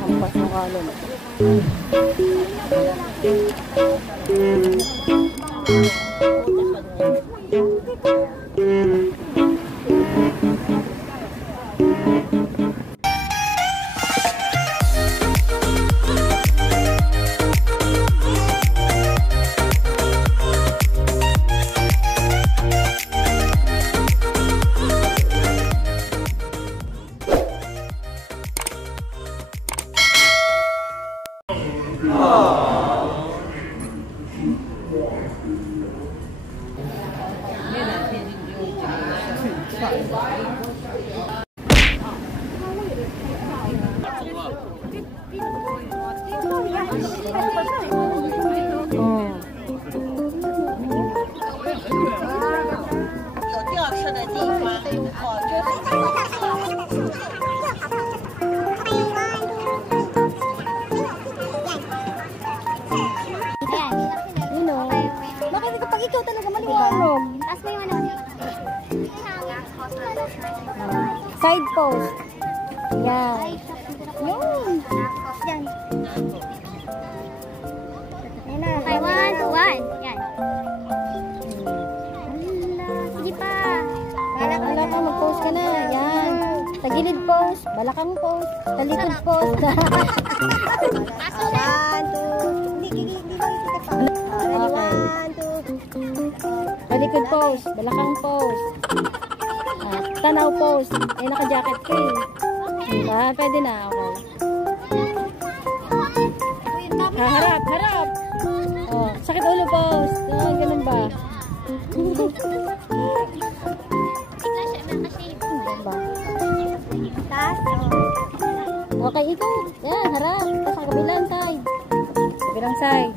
Hampas ng alon. Side post. Yan. Yun. Yan. Yan na. Okay, 1, 2, 1. Yan. Sige pa. Balak ka, mag-post ka na. Yan. Sa gilid post. Balakang post. Sa likod post. 1, 2. Hindi makikita pa. 1, 2. Sa likod post. Balakang post. Tanaw post. Eh, naka-jacket ka eh. Diba? Pwede na. Okay. Harap, harap. Oh, sakit ulo post. Oh, ganun ba? Okay, ito. Yan, harap. Tapos sa kabilang side. Kabilang side.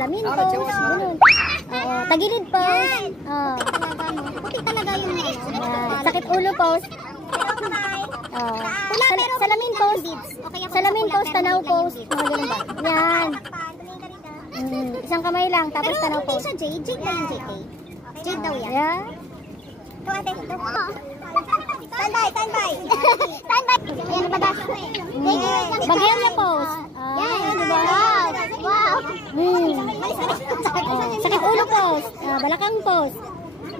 salamin pose. Ganun. Oo, tagilid pose. Oo. Puti talaga yung Yan. Sakit ulo pose. Oo. Salamin pose. Salamin pose, tanaw pose. Mga ganun ba? Yan. Isang kamay lang, tapos tanaw pose. Siya Jade. Jade ba yung Jade? Jade daw yan. Yan. Ito ate. Standby. Standby. Ayan na ba dash? Bagyan niya pose. Yan. Diba? Wow. Sakit ulo pose. Balakang pose.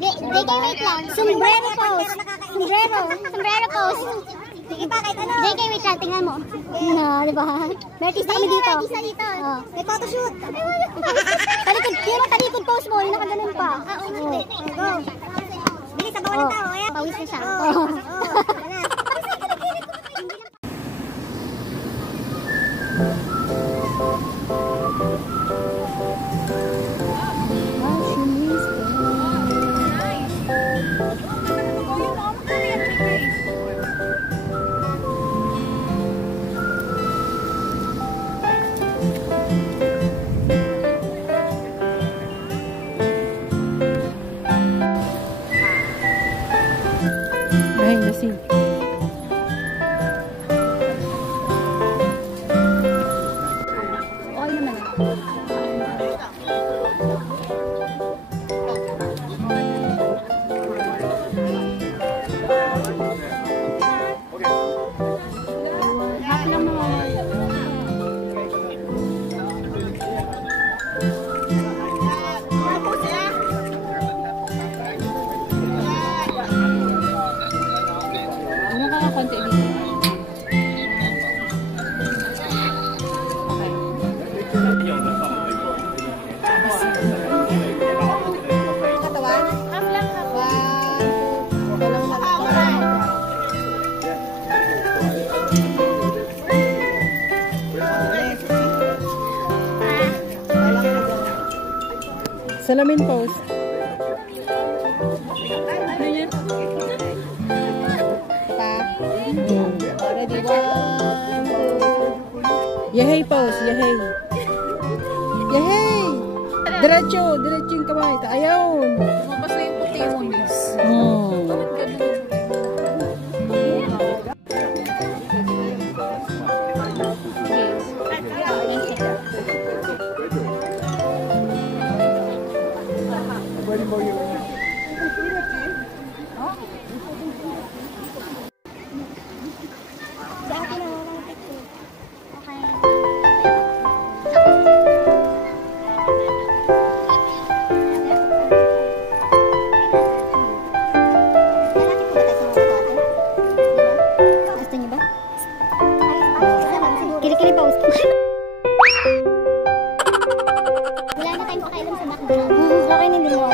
JK, wait lang. Sombrero pose. Sombrero pose. Sige pa, kahit ano. JK, wait lang. Tingnan mo. Diba? May artista kami dito. Dito. May photoshoot. Talikod pose mo, yung nakaganon pa. Go. Bilis, sa bawal ng tao. Ayan. Pawis na siya. Behind the scene. Okay naman. Half lang naman. Ano ka konti dito? Katawan? Half lang. Salamin pose. Ready, 1, 2. Yehey pose, yehey. Yehey! Diretso yung kamay. Ayun. Lumabas na yung puti mo, miss. Hmm. Gusto niyo ba? Kili-kili pose. Wala na tayong pakailan sa background. Okay na, hindi mo.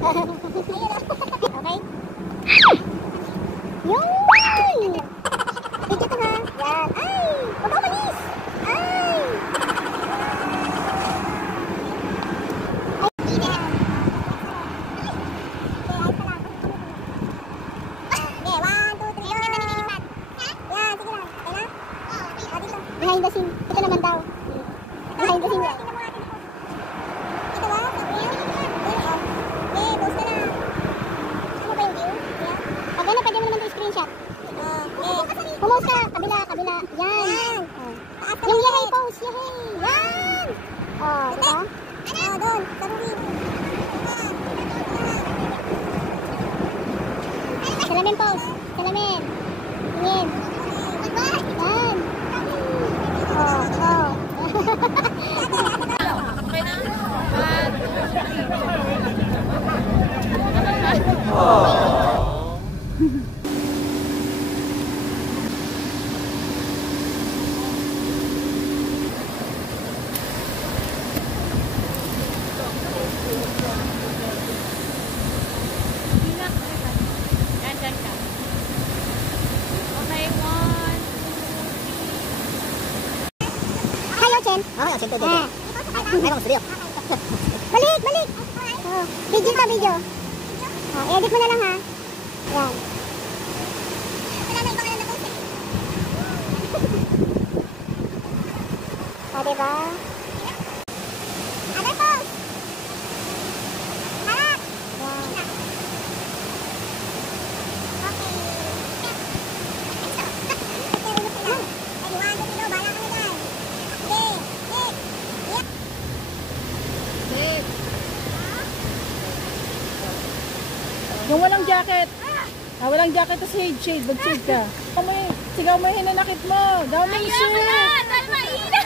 Okay? Yun! Video to ha. Yan. Ay! Huwag ako manis! Ay! Behind the scene. Ito naman daw. Behind the scene. Ito ba? Okay, post ka na. Ano ba yung view? Pag ano, pwede mo naman ito screenshot. Pumost ka. Kabila, kabila. Yan. Yung yahay post. Yahay. Yan. Diba? Doon. Saruhin. Salamin post. Salamin. Tingin. Yan. Okay na? Yan ka. Okay, 1. Hayo, Chen. Oh, siyempre dito. Eh. Ay, studio. Balik, balik. Video ka, video. Edit mo na lang ha. Yan. Diba? Other pose. Harap. Yan. Yung walang jacket. Walang jacket to shade. Mag-shade ka. Sigaw mo yung hinanakit mo. Dami yung shade. Dahil mainit!